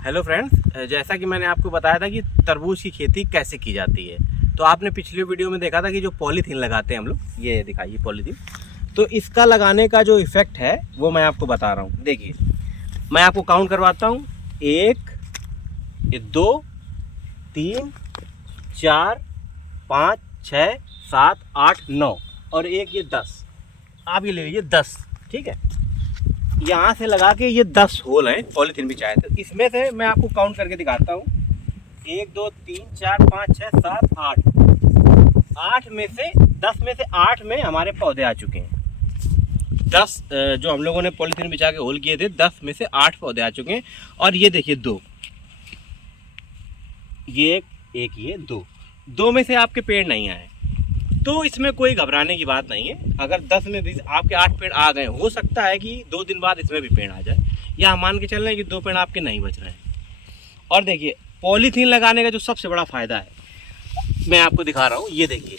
Hello friends, जैसा कि मैंने आपको बताया था कि तरबूज की खेती कैसे की जाती है, तो आपने पिछले वीडियो में देखा था कि जो पॉलीथीन लगाते हैं हम लोग, ये दिखाइए पॉलीथीन। तो इसका लगाने का जो इफ़ेक्ट है वो मैं आपको बता रहा हूँ। देखिए, मैं आपको काउंट करवाता हूँ। 1, 2, 3, 4, 5, 6, 7, 8, 9 और एक ये 10। आप ये ले लीजिए 10, ठीक है। यहाँ से लगा के ये 10 होल हैं पॉलीथीन बिछाए। तो इसमें से मैं आपको काउंट करके दिखाता हूँ। 1, 2, 3, 4, 5, 6, 7, 8। 8 में से 10 में से 8 में हमारे पौधे आ चुके हैं। 10 जो हम लोगों ने पॉलीथीन बिछा के होल किए थे, 10 में से 8 पौधे आ चुके हैं। और ये देखिए 2, ये एक ये 2 में से आपके पेड़ नहीं आए। तो इसमें कोई घबराने की बात नहीं है। अगर 10 में भी आपके 8 पेड़ आ गए, हो सकता है कि 2 दिन बाद इसमें भी पेड़ आ जाए, या हम मान के चल रहे हैं कि 2 पेड़ आपके नहीं बच रहे हैं। और देखिए, पॉलीथीन लगाने का जो सबसे बड़ा फ़ायदा है, मैं आपको दिखा रहा हूँ। ये देखिए,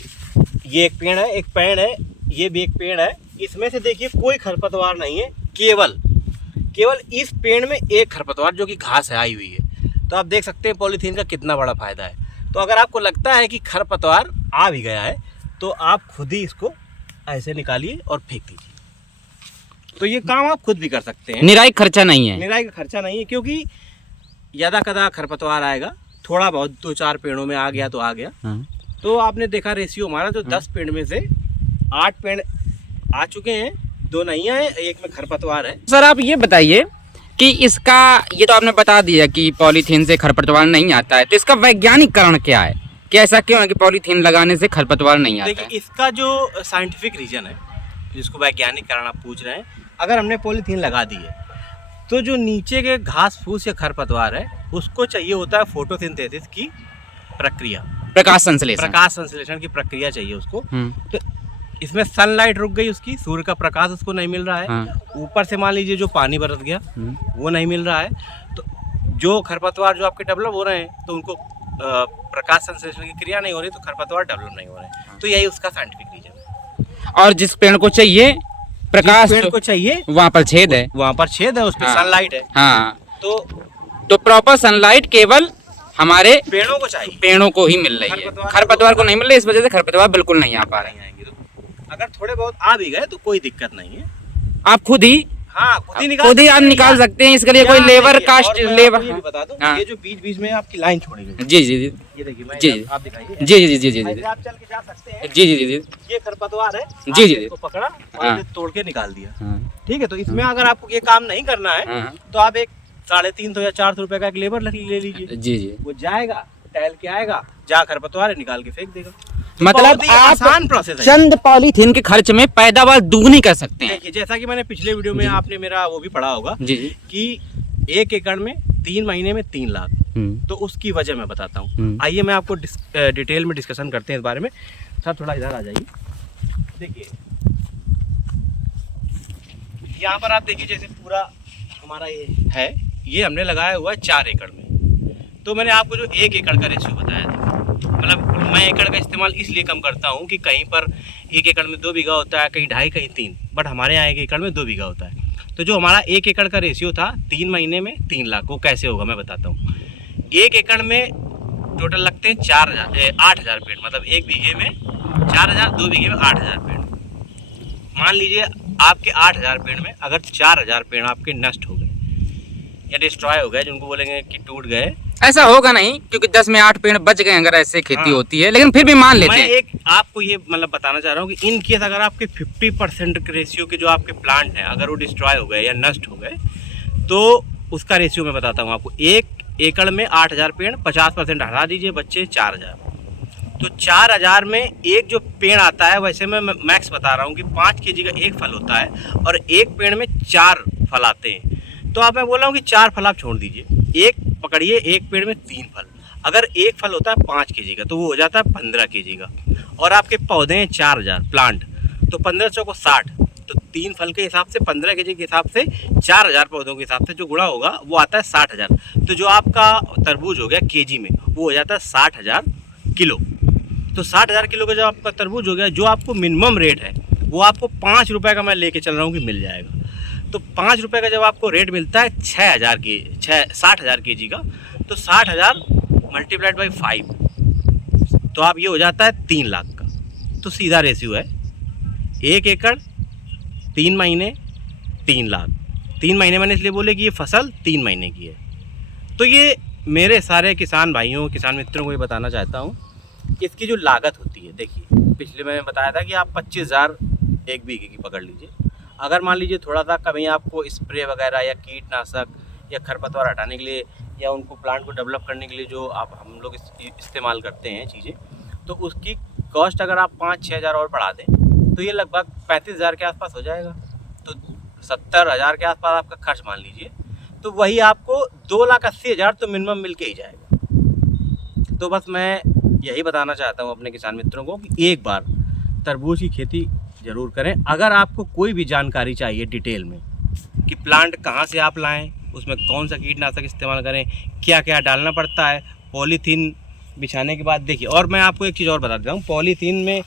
ये एक पेड़ है, एक पेड़ है, ये भी एक पेड़ है। इसमें से देखिए कोई खरपतवार नहीं है, केवल इस पेड़ में एक खरपतवार जो कि घास है आई हुई है। तो आप देख सकते हैं पॉलीथीन का कितना बड़ा फ़ायदा है। तो अगर आपको लगता है कि खरपतवार आ भी गया है, तो आप खुद ही इसको ऐसे निकालिए और फेंक दीजिए। तो ये काम आप खुद भी कर सकते हैं। निराई खर्चा नहीं है, निराई का खर्चा नहीं है, क्योंकि यदा कदा खरपतवार आएगा, थोड़ा बहुत 2-4 पेड़ों में आ गया तो आ गया। तो आपने देखा रेशियो हमारा, तो 10 पेड़ में से 8 पेड़ आ चुके हैं, 2 नहीं आए, एक में खरपतवार है। सर आप ये बताइए कि इसका, ये तो आपने बता दिया कि पॉलीथीन से खरपतवार नहीं आता है, तो इसका वैज्ञानिक कारण क्या है कि ऐसा क्यों है कि पॉलीथीन लगाने से खरपतवार नहीं आता है? देखिए, इसका जो साइंटिफिक रीजन है, जिसको वैज्ञानिक कारण आप पूछ रहे हैं, अगर हमने पॉलीथीन लगा दी है, तो जो नीचे के घास फूस या खरपतवार है, उसको चाहिए होता है फोटोसिंथेसिस की प्रक्रिया, प्रकाश संश्लेषण की प्रक्रिया चाहिए उसको। तो इसमें सनलाइट रुक गई, उसकी सूर्य का प्रकाश उसको नहीं मिल रहा है। ऊपर से मान लीजिए जो पानी बरस गया, वो नहीं मिल रहा है। तो जो खरपतवार जो आपके डेवलप हो रहे हैं, तो उनको प्रकाश संश्लेषण की क्रिया नहीं हो रही, तो खरपतवार डेवलप नहीं हो रहे हैं। तो यही उसका साइंटिफिक रीजन है। और जिस पेड़ को चाहिए प्रकाश, पेड़ को चाहिए, वहाँ पर छेद है, उस पर सनलाइट है। हाँ, तो प्रॉपर सनलाइट केवल हमारे पेड़ों को चाहिए, पेड़ों को ही मिल रही है, खरपतवार को नहीं मिल रही। इस वजह से खरपतवार बिल्कुल नहीं आ पा रहे हैं। अगर थोड़े बहुत आ भी गए तो कोई दिक्कत नहीं है। आप खुद ही खुद ही आप निकाल सकते हैं। इसके लिए कोई लेबर कास्ट लेबर। ये भी बता दूं, ये जो बीच में आपकी लाइन छोड़ी गई, जी जी जी, ये देखिए, मैं जी आप दिखाइए, जी जी जी जी जी, आप चल के जा सकते हैं। जी जी जी जी, ये खरपतवार है, जी जी, इसको पकड़ा और इसे तोड़ के निकाल दिया। ठीक है। तो इसमें अगर आपको ये काम नहीं करना है, तो आप एक 350 या 400 रुपए का एक लेबर ले लीजिए। जी जी, वो जाएगा, टहल के आएगा, जहाँ खरपतवार है निकाल के फेंक देगा। मतलब आप आसान प्रोसेस है। चंद पॉलीथीन के खर्च में पैदावार दुगनी कर सकते हैं। देखिए, जैसा कि मैंने पिछले वीडियो में, आपने मेरा वो भी पढ़ा होगा जी, कि 1 एकड़ में 3 महीने में 3 लाख। तो उसकी वजह मैं बताता हूँ। आइए मैं आपको डिटेल में डिस्कशन करते हैं इस बारे में। सर थोड़ा इधर आ जाइए। देखिए, यहाँ पर आप देखिए, जैसे पूरा हमारा ये हमने लगाया हुआ है 4 एकड़ में। तो मैंने आपको जो 1 एकड़ का रेशियो बताया था, मतलब मैं एकड़ का इस्तेमाल इसलिए कम करता हूँ कि कहीं पर 1 एकड़ में 2 बीघा होता है, कहीं 2.5, कहीं 3, बट हमारे यहाँ 1 एकड़ में 2 बीघा होता है। तो जो हमारा 1 एकड़ का रेशियो था 3 महीने में 3 लाख, वो कैसे होगा मैं बताता हूँ। 1 एकड़ में टोटल लगते हैं 8,000 पेड़, मतलब 1 बीघे में 4,000, 2 बीघे में 8,000 पेड़। मान लीजिए आपके 8,000 पेड़ में अगर 4,000 पेड़ आपके नष्ट हो गए या डिस्ट्रॉय हो गए, जिनको बोलेंगे कि टूट गए, ऐसा होगा नहीं, क्योंकि 10 में 8 पेड़ बच गए अगर ऐसे खेती होती है, लेकिन फिर भी मान लेते हैं। मैं एक आपको ये मतलब बताना चाह रहा हूँ कि इन केस अगर आपके 50% रेशियो के जो आपके प्लांट हैं, अगर वो डिस्ट्रॉय हो गए या नष्ट हो गए, तो उसका रेशियो मैं बताता हूँ आपको। 1 एकड़ में 8,000 पेड़, 50% हटा दीजिए, बच्चे 4,000। तो 4,000 में एक जो पेड़ आता है, वैसे मैं मैक्स बता रहा हूँ कि 5 kg का एक फल होता है, और एक पेड़ में 4 फल आते हैं। तो आप मैं बोल रहा हूँ कि 4 फल आप छोड़ दीजिए, एक पकड़िए, एक पेड़ में 3 फल। अगर एक फल होता है 5 kg का, तो वो हो जाता है 15 kg का। और आपके पौधे हैं 4,000 प्लांट, तो 1500 को 60, तो 3 फल के हिसाब से 15 kg के हिसाब से 4,000 पौधों के हिसाब से जो गुणा होगा वो आता है 60,000। तो जो आपका तरबूज हो गया केजी में, वो हो जाता है 60,000 किलो। तो 60,000 किलो का जो आपका तरबूज हो गया, जो आपको मिनिमम रेट है वो आपको 5 रुपये का मैं लेके चल रहा हूँ कि मिल जाएगा। तो 5 रुपये का जब आपको रेट मिलता है 60,000 के जी का, तो 60,000 मल्टीप्लाइड बाई 5, तो आप ये हो जाता है 3 लाख का। तो सीधा रेशियो है 1 एकड़ 3 महीने 3 लाख। 3 महीने मैंने इसलिए बोले कि ये फसल 3 महीने की है। तो ये मेरे सारे किसान भाइयों, किसान मित्रों को ये बताना चाहता हूँ कि इसकी जो लागत होती है, देखिए पिछले मैंने बताया था कि आप 25,000 एक बीघे की पकड़ लीजिए। अगर मान लीजिए थोड़ा सा कभी आपको स्प्रे वगैरह या कीटनाशक या खरपतवार हटाने के लिए या उनको प्लांट को डेवलप करने के लिए जो आप हम लोग इस्तेमाल करते हैं चीज़ें, तो उसकी कॉस्ट अगर आप 5-6 हज़ार और बढ़ा दें तो ये लगभग 35,000 के आसपास हो जाएगा। तो 70,000 के आसपास आपका खर्च मान लीजिए, तो वही आपको 2,80,000 तो मिनिमम मिल के ही जाएगा। तो बस मैं यही बताना चाहता हूँ अपने किसान मित्रों को कि एक बार तरबूज की खेती ज़रूर करें। अगर आपको कोई भी जानकारी चाहिए डिटेल में कि प्लांट कहाँ से आप लाएं, उसमें कौन सा कीटनाशक इस्तेमाल करें, क्या क्या डालना पड़ता है, पॉलीथीन बिछाने के बाद देखिए। और मैं आपको एक चीज़ और बता देता हूँ, पॉलीथीन में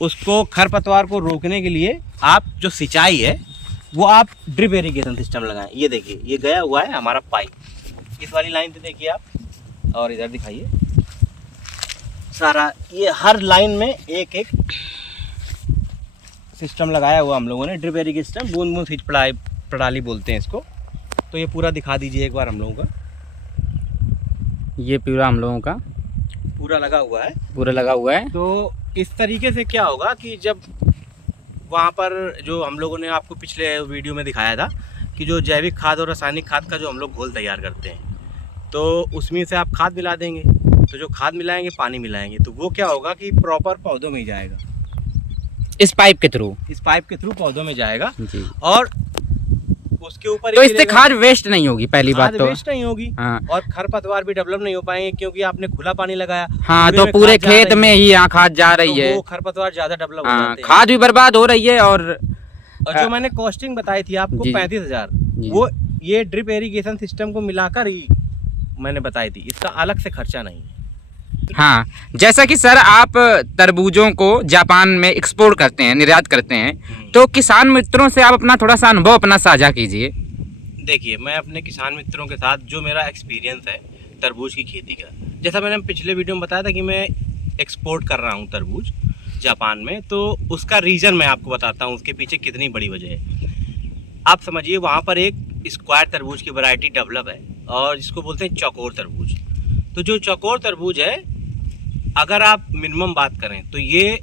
उसको खरपतवार को रोकने के लिए आप जो सिंचाई है वो आप ड्रिप इरिगेशन सिस्टम लगाएं। ये देखिए, ये गया हुआ है हमारा पाइप, इस वाली लाइन से देखिए आप, और इधर दिखाइए सारा, ये हर लाइन में एक एक सिस्टम लगाया हुआ हम लोगों ने, ड्रिप इरिगेशन सिस्टम, बूंद बूंद सिंच प्रणाली बोलते हैं इसको। तो ये पूरा दिखा दीजिए एक बार हम लोगों का। ये पूरा हम लोगों का पूरा लगा हुआ है, पूरा लगा हुआ है। तो इस तरीके से क्या होगा कि जब वहाँ पर जो हम लोगों ने आपको पिछले वीडियो में दिखाया था कि जो जैविक खाद और रासायनिक खाद का जो हम लोग घोल तैयार करते हैं, तो उसमें से आप खाद मिला देंगे। तो जो खाद मिलाएंगे, पानी मिलाएंगे, तो वो क्या होगा कि प्रॉपर पौधों में ही जाएगा, इस पाइप के थ्रू पौधों में जाएगा। जी। और उसके ऊपर तो इससे खाद वेस्ट नहीं होगी, पहली बात तो वेस्ट नहीं होगी। हाँ। और खरपतवार भी डेवलप नहीं हो पाएंगे क्योंकि आपने खुला पानी लगाया। हाँ, तो पूरे खेत में ही यहाँ खाद जा रही है, वो खरपतवार ज्यादा डेवलप हो हाँ, जाते हैं, खाद भी बर्बाद हो रही है। और जो मैंने कॉस्टिंग बताई थी आपको 35,000, वो ये ड्रिप इरिगेशन सिस्टम को मिलाकर ही मैंने बताई थी, इसका अलग से खर्चा नहीं। हाँ, जैसा कि सर आप तरबूजों को जापान में एक्सपोर्ट करते हैं, निर्यात करते हैं, तो किसान मित्रों से आप अपना थोड़ा सा अनुभव अपना साझा कीजिए। देखिए, मैं अपने किसान मित्रों के साथ जो मेरा एक्सपीरियंस है तरबूज की खेती का, जैसा मैंने पिछले वीडियो में बताया था कि मैं एक्सपोर्ट कर रहा हूँ तरबूज जापान में, तो उसका रीज़न मैं आपको बताता हूँ, उसके पीछे कितनी बड़ी वजह है। आप समझिए, वहाँ पर एक स्क्वायर तरबूज की वैरायटी डेवलप है और जिसको बोलते हैं चौकोर तरबूज। तो जो चौकोर तरबूज है, अगर आप मिनिमम बात करें तो ये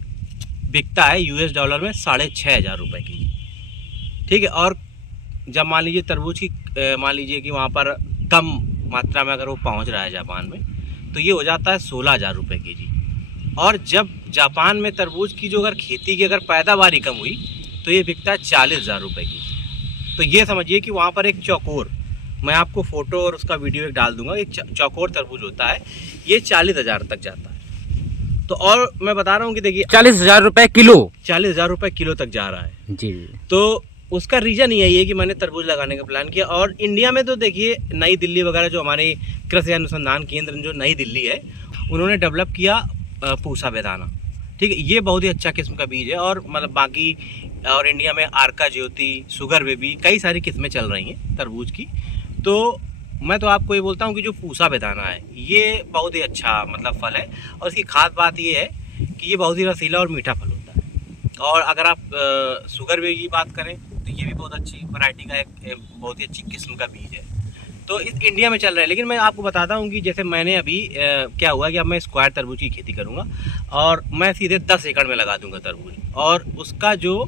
बिकता है $6.5 में 6,500 रुपये की, ठीक है। और जब मान लीजिए तरबूज की मान लीजिए कि वहाँ पर कम मात्रा में अगर वो पहुँच रहा है जापान में, तो ये हो जाता है 16,000 रुपये के जी। और जब जापान में तरबूज की जो अगर खेती की अगर पैदावार कम हुई तो ये बिकता है 40,000 रुपये की। तो ये समझिए कि वहाँ पर एक चौकोर, मैं आपको फ़ोटो और उसका वीडियो एक डाल दूंगा, एक चौकोर तरबूज होता है, ये 40,000 तक जाता है। तो और मैं बता रहा हूँ कि देखिए 40,000 रुपये किलो, 40,000 रुपये किलो तक जा रहा है जी। तो उसका रीज़न यही है कि मैंने तरबूज लगाने का प्लान किया। और इंडिया में तो देखिए नई दिल्ली वगैरह जो हमारे कृषि अनुसंधान केंद्र जो नई दिल्ली है, उन्होंने डेवलप किया पूसा बेदाना, ठीक है। ये बहुत ही अच्छा किस्म का बीज है। और मतलब बाकी और इंडिया में आर्का ज्योति, शुगर बेबी, कई सारी किस्में चल रही हैं तरबूज की। तो मैं तो आपको ये बोलता हूँ कि जो पूसा बेदाना है ये बहुत ही अच्छा मतलब फल है। और इसकी खास बात ये है कि ये बहुत ही रसीला और मीठा फल होता है। और अगर आप शुगर बेबी की बात करें तो ये भी बहुत अच्छी वैरायटी का एक बहुत ही अच्छी किस्म का बीज है। तो इस इंडिया में चल रहा है। लेकिन मैं आपको बताता हूँ कि जैसे मैंने अभी क्या हुआ कि अब मैं स्क्वायर तरबूज की खेती करूँगा और मैं सीधे 10 एकड़ में लगा दूँगा तरबूज। और उसका जो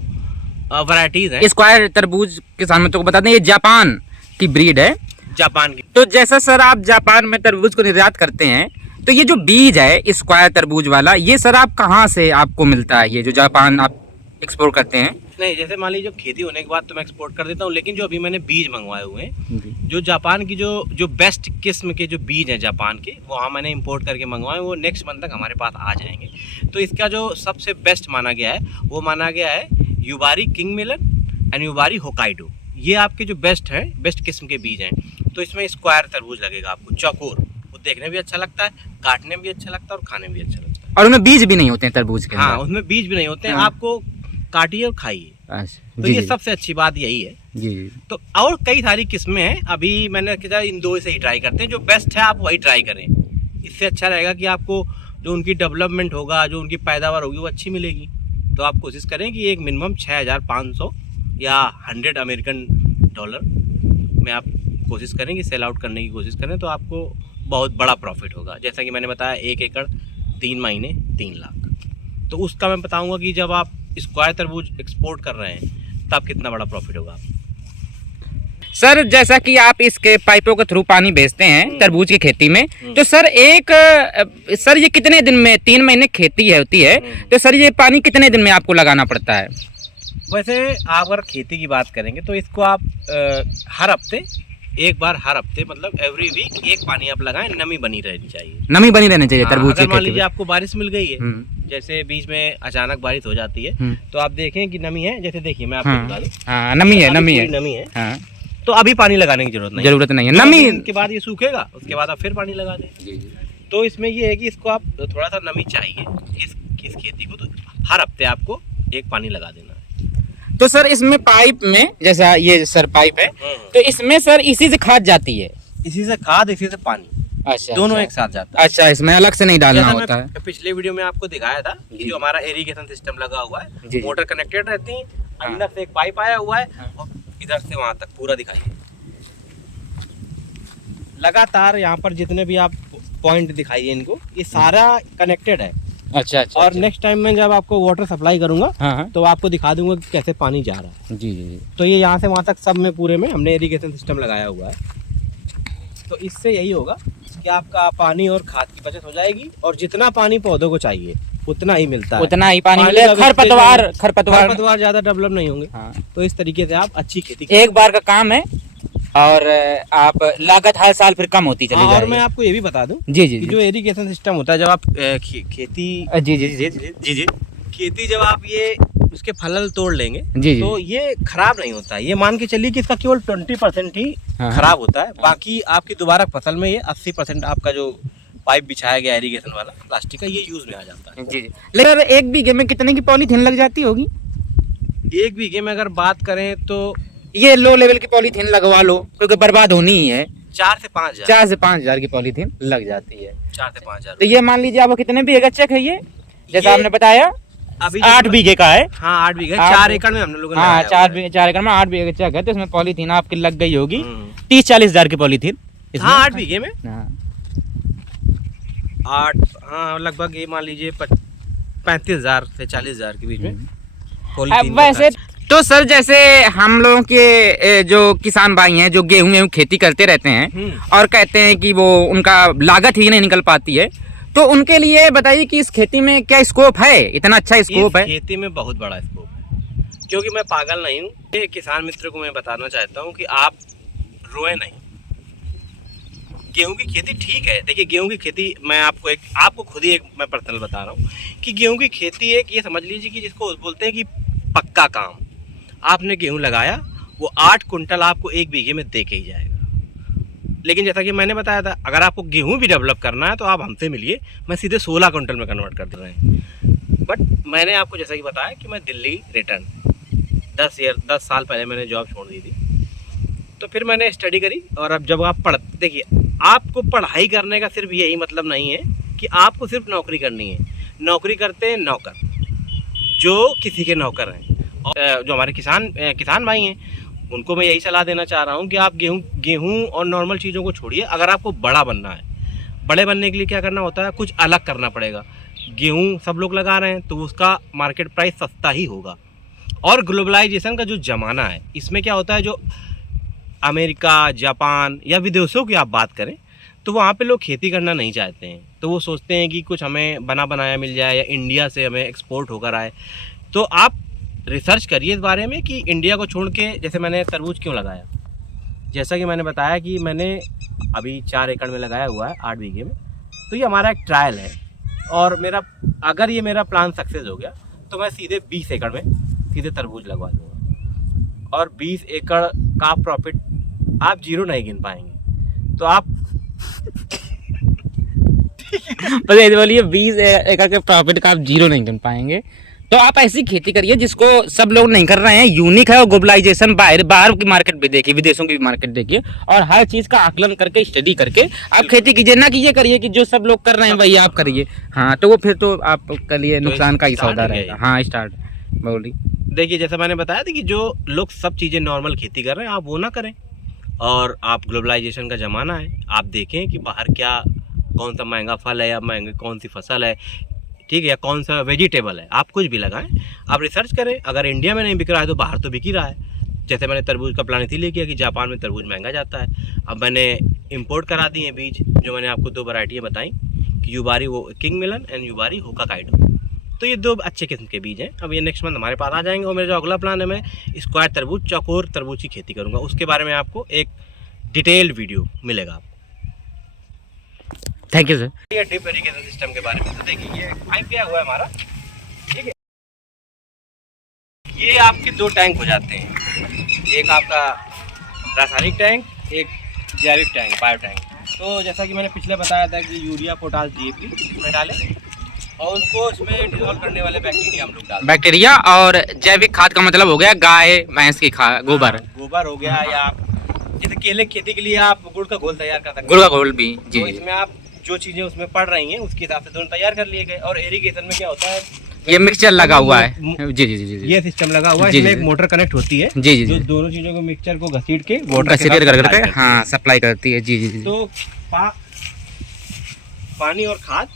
वैरायटीज़ है, स्क्वायर तरबूज किसान मित्रों को बता दें, ये जापान की ब्रीड है, जापान की। तो जैसा सर आप जापान में तरबूज को निर्यात करते हैं, तो ये जो बीज है स्क्वायर तरबूज वाला, ये सर आप कहाँ से आपको मिलता है, ये जो जापान आप एक्सपोर्ट करते हैं? नहीं, जैसे मान लीजिए खेती होने के बाद तो मैं एक्सपोर्ट कर देता हूँ, लेकिन जो अभी मैंने बीज मंगवाए हुए हैं, जो जापान की जो बेस्ट किस्म के जो बीज हैं जापान के, वो हाँ मैंने इंपोर्ट करके मंगवाए, वो नेक्स्ट मंथ तक हमारे पास आ जाएंगे। तो इसका जो सबसे बेस्ट माना गया है वो माना गया है Yubari king Milan and Yubari Hokkaido. ये आपके जो बेस्ट किस्म के बीज हैं। तो इसमें स्क्वायर तरबूज लगेगा आपको, चौकोर, वो देखने में भी अच्छा लगता है, काटने में भी अच्छा लगता है और खाने में भी अच्छा लगता है। और उनमें बीज भी नहीं होते हैं तरबूज के? हाँ, उसमें बीज भी नहीं होते हैं। हाँ। आपको काटिए और खाइए, अच्छा तो जी ये जी सबसे अच्छी बात यही है। जी जी तो और कई सारी किस्में हैं, अभी मैंने कहा इन दो से ही ट्राई करते हैं, जो बेस्ट है आप वही ट्राई करें। इससे अच्छा रहेगा कि आपको जो उनकी डेवलपमेंट होगा, जो उनकी पैदावार होगी वो अच्छी मिलेगी। तो आप कोशिश करें कि एक मिनिमम 6500 या 100 अमेरिकन डॉलर में आप कोशिश करें कि सेल आउट करने की कोशिश करें, तो आपको बहुत बड़ा प्रॉफिट होगा। जैसा कि मैंने बताया 1 एकड़ 3 महीने 3 लाख। तो उसका मैं बताऊंगा कि जब आप स्क्वायर तरबूज एक्सपोर्ट कर रहे हैं तब कितना बड़ा प्रॉफिट होगा आपको। सर जैसा कि आप इसके पाइपों के थ्रू पानी भेजते हैं तरबूज की खेती में, तो सर सर ये कितने दिन में, 3 महीने खेती है होती है, तो सर ये पानी कितने दिन में आपको लगाना पड़ता है? वैसे आप अगर खेती की बात करेंगे तो इसको आप हर हफ्ते एक बार, हर हफ्ते मतलब एवरी वीक एक पानी आप लगाएं, नमी बनी रहनी चाहिए। नमी बनी रहनी चाहिए तरबूज की अगर मान खेती लीजिए में। आपको बारिश मिल गई है, जैसे बीच में अचानक बारिश हो जाती है, तो आप देखें कि नमी है, जैसे देखिए मैं आपको दिखा दूं, हाँ नमी है, नमी है, नमी है, हाँ तो अभी पानी लगाने की जरूरत नहीं है। नमी के बाद ये सूखेगा, उसके बाद आप फिर पानी लगा दें। तो इसमें ये है कि इसको आप थोड़ा सा नमी चाहिए इस खेती को, तो हर हफ्ते आपको एक पानी लगा देना है। तो सर इसमें पाइप में, जैसा ये सर पाइप है, तो इसमें सर इसी से खाद जाती है? इसी से खाद, इसी से पानी, अच्छा दोनों अच्छा। एक साथ जाता है। अच्छा, इसमें अलग से नहीं डालना जैसा होता है। मैं पिछले वीडियो में आपको दिखाया था कि जो हमारा इरिगेशन सिस्टम लगा हुआ है, जी। मोटर कनेक्टेड रहती है, अंदर से एक पाइप आया हुआ है और इधर से वहां तक पूरा दिखाइए। लगातार यहाँ पर जितने भी आप पॉइंट दिखाइए इनको, ये सारा कनेक्टेड है। अच्छा अच्छा। और नेक्स्ट टाइम में जब आपको वाटर सप्लाई करूंगा, हाँ तो आपको दिखा दूंगा कि कैसे पानी जा रहा है। जी जी। तो ये यहाँ से वहाँ तक सब में पूरे में हमने इरिगेशन सिस्टम लगाया हुआ है। तो इससे यही होगा कि आपका पानी और खाद की बचत हो जाएगी, और जितना पानी पौधों को चाहिए उतना ही मिलता है, उतना ही पानी पानी मिलेगा। का खरपतवार ज्यादा डेवलप नहीं होंगे। हाँ। तो इस तरीके से आप अच्छी खेती एक बार का काम है, और आप लागत हर साल फिर कम होती चली और जाएगी। मैं आपको ये भी बता दूं जी जी कि जी जो इरिगेशन सिस्टम होता है, जब आप खेती जी जी जी जी जी खेती जब आप ये उसके फलल तोड़ लेंगे, जी जी। तो ये खराब नहीं होता है। ये मान के चलिए कि इसका केवल 20% ही हाँ। खराब होता है, बाकी आपकी दोबारा फसल में ये 80% आपका जो पाइप बिछाया गया इरिगेशन वाला प्लास्टिक का, ये यूज में आ जाता है। जी। लेकिन एक बीघे में कितने की पॉलीथीन लग जाती होगी? एक बीघे में अगर बात करें तो ये लो लेवल की पॉलीथीन लगवा लो, क्योंकि बर्बाद होनी ही है। 4 से 5 हजार 4 से 5 हजार की पॉलीथीन लग जाती है। 4 से 5 हजार। तो ये मान लीजिए आपको कितने बीघे चेक है ये, जैसा ये आपने बताया अभी 8 बीघे का है। हाँ 8 बीघे, 8 4 एकड़ में हम लोगों ने हाँ, लगाया हुआ है। 4 एकड़ में 8 बीघे चेक है, तो इसमें पॉलीथीन आपकी लग गई होगी हम्म। 30-40 हजार की पॉलीथीन इसमें। हाँ 8 बीघे में हाँ। 8, हाँ लगभग ये मान लीजिए 35,000 से 40,000 के बीच में अब पॉलीथीन का वैसे खर्च। तो सर जैसे हम लोगों के जो किसान भाई हैं जो गेहूं खेती करते रहते हैं और कहते हैं कि वो उनका लागत ही नहीं निकल पाती है, तो उनके लिए बताइए कि इस खेती में क्या स्कोप है, इतना अच्छा स्कोप है? खेती में बहुत बड़ा स्कोप है, क्योंकि मैं पागल नहीं हूँ। ये किसान मित्र को मैं बताना चाहता हूँ कि आप रोए नहीं। गेहूं की खेती ठीक है, देखिए गेहूं की खेती मैं आपको खुद ही मैं पर्सनल बता रहा हूँ कि गेहूं की खेती एक ये समझ लीजिए कि जिसको बोलते हैं कि पक्का काम। आपने गेहूं लगाया, वो 8 कुंटल आपको 1 बीघे में दे के ही जाएगा। लेकिन जैसा कि मैंने बताया था, अगर आपको गेहूं भी डेवलप करना है तो आप हमसे मिलिए, मैं सीधे 16 कुंटल में कन्वर्ट कर दे रहे हैं। बट मैंने आपको जैसा कि बताया कि मैं दिल्ली रिटर्न 10 साल पहले मैंने जॉब छोड़ दी थी, तो फिर मैंने स्टडी करी। और अब जब आप देखिए, आपको पढ़ाई करने का सिर्फ यही मतलब नहीं है कि आपको सिर्फ नौकरी करनी है। नौकरी करते हैं नौकर, जो किसी के नौकर हैं। और जो हमारे किसान भाई हैं, उनको मैं यही सलाह देना चाह रहा हूँ कि आप गेहूं और नॉर्मल चीज़ों को छोड़िए। अगर आपको बड़ा बनना है, बड़े बनने के लिए क्या करना होता है, कुछ अलग करना पड़ेगा। गेहूं सब लोग लगा रहे हैं तो उसका मार्केट प्राइस सस्ता ही होगा। और ग्लोबलाइजेशन का जो ज़माना है, इसमें क्या होता है, जो अमेरिका, जापान या विदेशों की आप बात करें तो वहाँ पे लोग खेती करना नहीं चाहते हैं। तो वो सोचते हैं कि कुछ हमें बना बनाया मिल जाए या इंडिया से हमें एक्सपोर्ट होकर आए। तो आप रिसर्च करिए इस बारे में कि इंडिया को छोड़ के, जैसे मैंने तरबूज क्यों लगाया। जैसा कि मैंने बताया कि मैंने अभी 4 एकड़ में लगाया हुआ है 8 बीघे में। तो ये हमारा एक ट्रायल है, और अगर ये मेरा प्लान सक्सेस हो गया तो मैं सीधे 20 एकड़ में सीधे तरबूज लगवा दूँगा। और 20 एकड़ का प्रॉफिट आप जीरो नहीं गिन पाएंगे। तो आप बोलिए 20 एकड़ के प्रॉफिट का आप जीरो नहीं गिन पाएंगे। तो आप ऐसी खेती करिए जिसको सब लोग नहीं कर रहे हैं, यूनिक है और ग्लोबलाइजेशन, बाहर की मार्केट भी देखिए, विदेशों की भी मार्केट देखिए, और हर चीज का आकलन करके स्टडी करके आप खेती कीजिए, ना कि ये करिए कि जो सब लोग कर रहे हैं वही आप करिए। हाँ, तो वो फिर तो आपके लिए नुकसान का ही सौदा रहेगा। हाँ, स्टार्ट बोलिए। देखिए, जैसे मैंने बताया था कि जो लोग सब चीज़ें नॉर्मल खेती कर रहे हैं, आप वो ना करें। और आप ग्लोबलाइजेशन का ज़माना है, आप देखें कि बाहर क्या, कौन सा महंगा फल है या महंगी कौन सी फसल है, ठीक है, या कौन सा वेजिटेबल है, आप कुछ भी लगाएं, आप रिसर्च करें। अगर इंडिया में नहीं बिक रहा है तो बाहर तो बिक ही रहा है। जैसे मैंने तरबूज का प्लान इसीलिए किया कि जापान में तरबूज महंगा जाता है। अब मैंने इंपोर्ट करा दिए हैं बीज, जो मैंने आपको 2 वैरायटियाँ बताई कि युबारी वो किंग मिलन एंड युबारी होकाकाइडो। तो ये 2 अच्छे किस्म के बीज हैं। अब ये नेक्स्ट मंथ हमारे पास आ जाएंगे। और मेरा जो अगला प्लान है, मैं स्क्वायर तरबूज, चौकोर तरबूज की खेती करूँगा। उसके बारे में आपको एक डिटेल्ड वीडियो मिलेगा आपको। Thank you sir. ये ड्रिप इरिगेशन सिस्टम के बारे में तो देखिए, ये पाइप गया हुआ है हमारा, ठीक है। ये आपके 2 टैंक हो जाते हैं, एक आपका रासायनिक टैंक, एक जैविक टैंक, बायो टैंक। तो जैसा कि मैंने पिछले बताया था कि यूरिया, पोटाश, DAP इसमें डालें और उसको उसमें डिजोल्व करने वाले बैक्टीरिया हम लोग डालते हैं। बैक्टीरिया और जैविक खाद का मतलब हो गया गाय भैंस की गोबर। गोबर हो गया, या जैसे केले की खेती के लिए आप गुड़ का घोल तैयार कर सकते हैं। गुड़ का घोल भी, जी। तो इसमें आप जो चीज़ें उसमें पड़ रही हैं उसके हिसाब से दोनों तैयार कर लिए गए। और इरिगेशन में क्या होता है, ये मिक्सचर लगा हुआ है, जी जी जी जी, ये सिस्टम लगा हुआ है, इसमें एक मोटर कनेक्ट होती है, जी जी, जो दोनों चीज़ों को मिक्सचर को घसीट के मोटर करके हाँ सप्लाई करती है, जी जी जी। तो पानी और खाद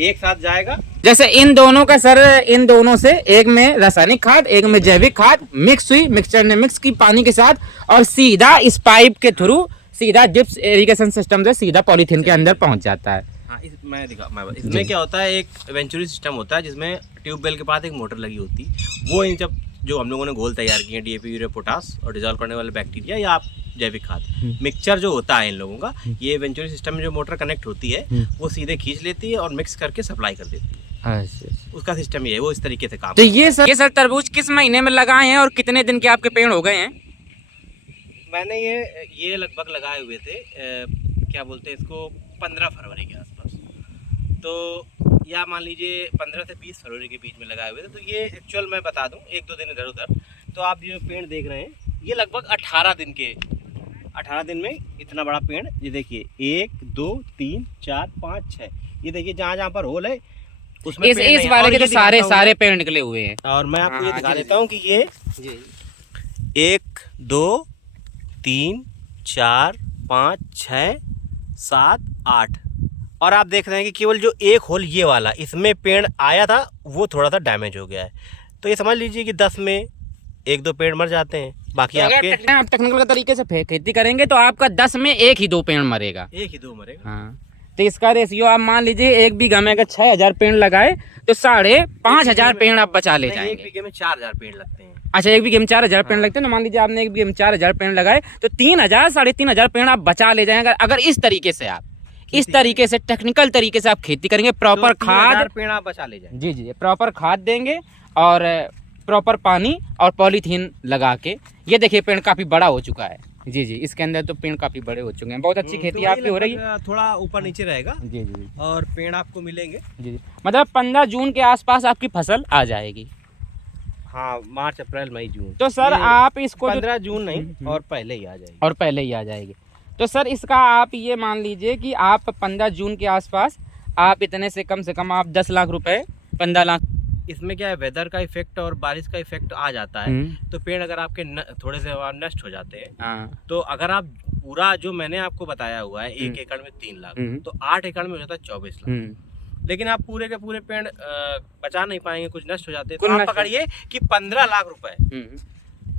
एक साथ जाएगा। जैसे इन दोनों का सर, इन दोनों से एक में रासायनिक खाद, एक में जैविक खाद मिक्स हुई, मिक्सचर ने मिक्स की पानी के साथ, और सीधा इस पाइप के थ्रू सीधा ड्रिप इरिगेशन सिस्टम से सीधा पॉलीथीन के अंदर पहुंच जाता है। हाँ, इसमें क्या होता है, एक वेंचुरी सिस्टम होता है जिसमें ट्यूबवेल के पास एक मोटर लगी होती है। वो इन सब जो हम लोगों ने घोल तैयार किए हैं, DAP, यूरिया, पोटास और डिजॉल्व करने वाले बैक्टीरिया या आप जैविक खाद, मिक्सचर जो होता है इन लोगों का, ये वेंचुरी सिस्टम में जो मोटर कनेक्ट होती है वो सीधे खींच लेती है और मिक्स करके सप्लाई कर देती है। उसका सिस्टम ये है, वो इस तरीके से काम। तो ये सर तरबूज किस महीने में लगाए हैं और कितने दिन के आपके पेड़ हो गए हैं? मैंने ये लगभग लगाए हुए थे, क्या बोलते हैं इसको, 15 फरवरी के आसपास। तो या मान लीजिए 15 से 20 फरवरी के बीच में लगाए हुए थे। तो ये एक्चुअल मैं बता दूं, 1-2 दिन इधर उधर। तो आप जो पेड़ देख रहे हैं, ये लगभग 18 दिन में इतना बड़ा पेड़, ये देखिए 1 2 3 4 5 6, ये देखिए जहाँ पर होल है उसमें इस वाले के तो सारे पेड़ निकले हुए हैं। और मैं आपको ये दिखा देता हूँ कि ये 1 2 3 4 5 6 7 8, और आप देख रहे हैं कि केवल जो एक होल ये वाला इसमें पेड़ आया था वो थोड़ा सा डैमेज हो गया है। तो ये समझ लीजिए कि 10 में 1-2 पेड़ मर जाते हैं, बाकी आपके आप टेक्निकल तरीके से खेती करेंगे तो आपका 10 में 1 ही 2 पेड़ मरेगा, 1 ही 2 मरेगा। हाँ, तो इसका रेशियो आप मान लीजिए 1 बीघा में अगर 6000 पेड़ लगाए तो 5,500 पेड़ आप बचा ले जाएंगे। 1 बीघे में 4000 पेड़ लगते हैं। अच्छा, 1 बीघे में 4000 पेड़ लगते हैं ना, मान लीजिए आपने 1 बीघे में 4000 पेड़ लगाए तो 3000 3,500 पेड़ आप बचा ले जाएंगे। अगर इस तरीके से आप टेक्निकल तरीके से आप खेती करेंगे, प्रॉपर खाद पेड़ आप बचा ले जाएंगे। जी जी, प्रॉपर खाद देंगे और प्रॉपर पानी और पॉलीथीन लगा के, ये देखिए पेड़ काफी बड़ा हो चुका है। जी जी, इसके अंदर तो पेड़ काफी बड़े हो चुके हैं। बहुत अच्छी खेती तो आपकी हो रही है। थोड़ा ऊपर नीचे रहेगा। जी जी, और पेड़ आपको मिलेंगे। जी जी, मतलब 15 जून के आसपास आपकी फसल आ जाएगी। हाँ, मार्च अप्रैल मई जून। तो सर आप इसको 15 जून नहीं, और पहले ही आ जाएगी। और पहले ही आ जाएगी। तो सर इसका आप ये मान लीजिए कि आप 15 जून के आसपास आप इतने से कम आप 10 लाख रुपए, 15 लाख। इसमें क्या है, वेदर का इफेक्ट और बारिश का इफेक्ट आ जाता है। तो पेड़ अगर आपके थोड़े से नष्ट हो जाते हैं, तो अगर आप पूरा जो मैंने आपको बताया हुआ है 1 एकड़ में 3 लाख, तो 8 एकड़ में हो जाता है 24 लाख। लेकिन आप पूरे के पूरे पेड़ बचा नहीं पाएंगे, कुछ नष्ट हो जाते हैं। तो आप पकड़िए कि 15 लाख रुपए,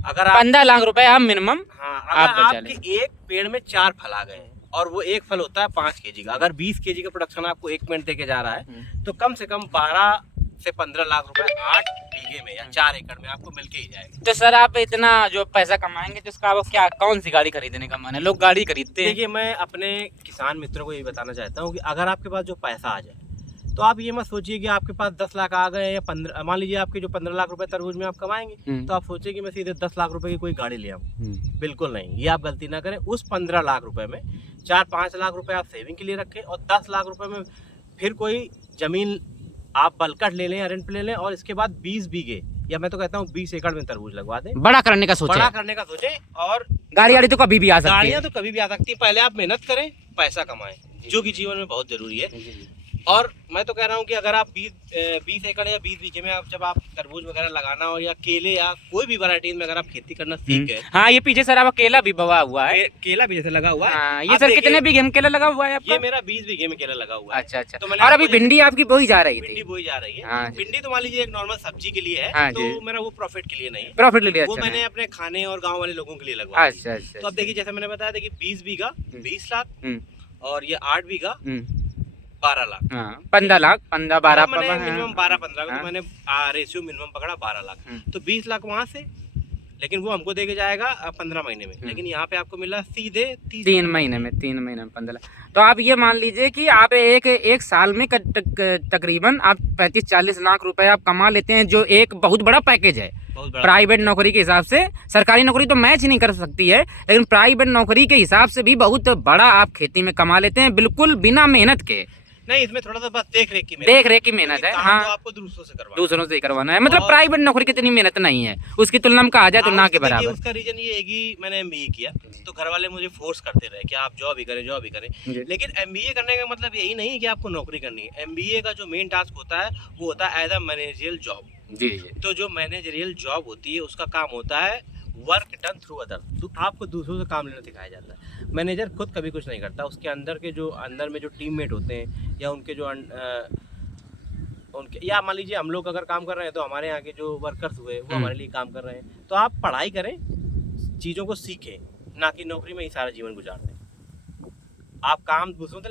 अगर 15 लाख रुपए आप मिनिमम, हाँ, अगर आपके एक पेड़ में 4 फल आ गए और वो एक फल होता है 5 kg का, अगर 20 kg का प्रोडक्शन आपको एक पेड़ देके जा रहा है, तो कम से कम 12 से 15 लाख रुपए 8 बीघे में या 4 एकड़ में आपको मिल के ही जाएगा। तो सर आप इतना जो पैसा कमाएंगे तो इसका आप क्या, कौन सी गाड़ी खरीदने का मन है? लोग गाड़ी खरीदते हैं। देखिए, मैं अपने किसान मित्रों को ये बताना चाहता हूँ कि अगर आपके पास जो पैसा आ जाए, तो आप ये मत सोचिए कि आपके पास 10 लाख आ गए या 15, मान लीजिए आपके जो 15 लाख रुपए तरबूज में आप कमाएंगे, तो आप सोचिए कि मैं सीधे 10 लाख रुपए की कोई गाड़ी ले आऊँ। बिल्कुल नहीं, ये आप गलती ना करें। उस 15 लाख रुपए में 4-5 लाख रुपए आप सेविंग के लिए रखें और 10 लाख रुपए में फिर कोई जमीन आप बलकट ले लें या रेंट पे ले लें और इसके बाद 20 बीघे या मैं तो कहता हूँ 20 एकड़ में तरबूज लगवा दें। बड़ा करने का सोचे, बड़ा करने का सोचे। और गाड़ी वाड़ी तो कभी भी आ सकती है। गाड़ियाँ तो कभी भी आ सकती है। पहले आप मेहनत करें, पैसा कमाएं, जो कि जीवन में बहुत जरूरी है। और मैं तो कह रहा हूँ कि अगर आप 20 एकड़ या 20 बीघे में जब आप तरबूज वगैरह लगाना हो या केले या कोई भी वैरायटी में अगर आप खेती करना सीख गए। हाँ, ये पीछे सर आपका केला भी बवा हुआ है। केला भी जैसे लगा हुआ है। हाँ, ये सर कितने बीघे में केला लगा हुआ है आपका? ये मेरा 20 बीघे में केला लगा हुआ है। अच्छा अच्छा। तो मैंने और अभी भिंडी आपकी बोई जा रही भिंडी थी? बोई जा रही है। हाँ, भिंडी तो मान लीजिए एक नॉर्मल सब्जी के लिए है। हाँ, तो मेरा वो प्रॉफिट के लिए नहीं है, प्रॉफिट ले लिया। वो अच्छा मैंने अपने खाने और गाँव वाले लोगों के लिए लगवाया। अच्छा अच्छा। तो अब देखिए जैसे मैंने बताया था कि 20 बीघा 20 लाख और ये 8 बीघा 12 लाख। हाँ, 15 लाख 15-12 मिनिमम 12-15 तो मैंने रेशियो मिनिमम पकड़ा 12 लाख। तो 20 लाख वहाँ से, लेकिन वो हमको देके जाएगा 15 महीने में। लेकिन यहाँ पे आपको मिला सीधे 3 महीने में 15 लाख। तो आप ये मान लीजिए कि आप एक साल में तकरीबन आप 35-40 लाख रुपए आप कमा लेते हैं, जो एक बहुत बड़ा पैकेज है। प्राइवेट नौकरी के हिसाब से सरकारी नौकरी तो मैच ही नहीं कर सकती है, लेकिन प्राइवेट नौकरी के हिसाब से भी बहुत बड़ा आप खेती में कमा लेते हैं, बिल्कुल बिना मेहनत के। नहीं, इसमें थोड़ा सा बस देख रेख की मेहनत है। हाँ, तो आपको दूसरों से करवाना है। मतलब प्राइवेट नौकरी की इतनी मेहनत नहीं है, उसकी तुलना में कहा जाए तो ना के बराबर। उसका रीजन ये है कि मैंने एमबीए किया तो घर वाले मुझे फोर्स करते रहे कि आप जॉब ही करें। लेकिन एमबीए करने का मतलब यही नहीं है कि आपको नौकरी करनी है। एमबीए का जो मेन टास्क होता है वो होता है एज अ मैनेजरियल जॉब। जी। तो जो मैनेजरियल जॉब होती है उसका काम होता है वर्क डन थ्रू अदर। तो आपको दूसरों से काम लेना सिखाया जाता है। मैनेजर खुद कभी कुछ नहीं करता, उसके अंदर में जो टीममेट होते हैं या उनके जो उनके या मान लीजिए हम लोग अगर काम कर रहे हैं तो हमारे यहाँ के जो वर्कर्स हुए वो हमारे लिए काम कर रहे हैं। तो आप पढ़ाई करें, चीज़ों को सीखें, ना कि नौकरी में ही सारा जीवन गुजार दें। आप काम दूसरों से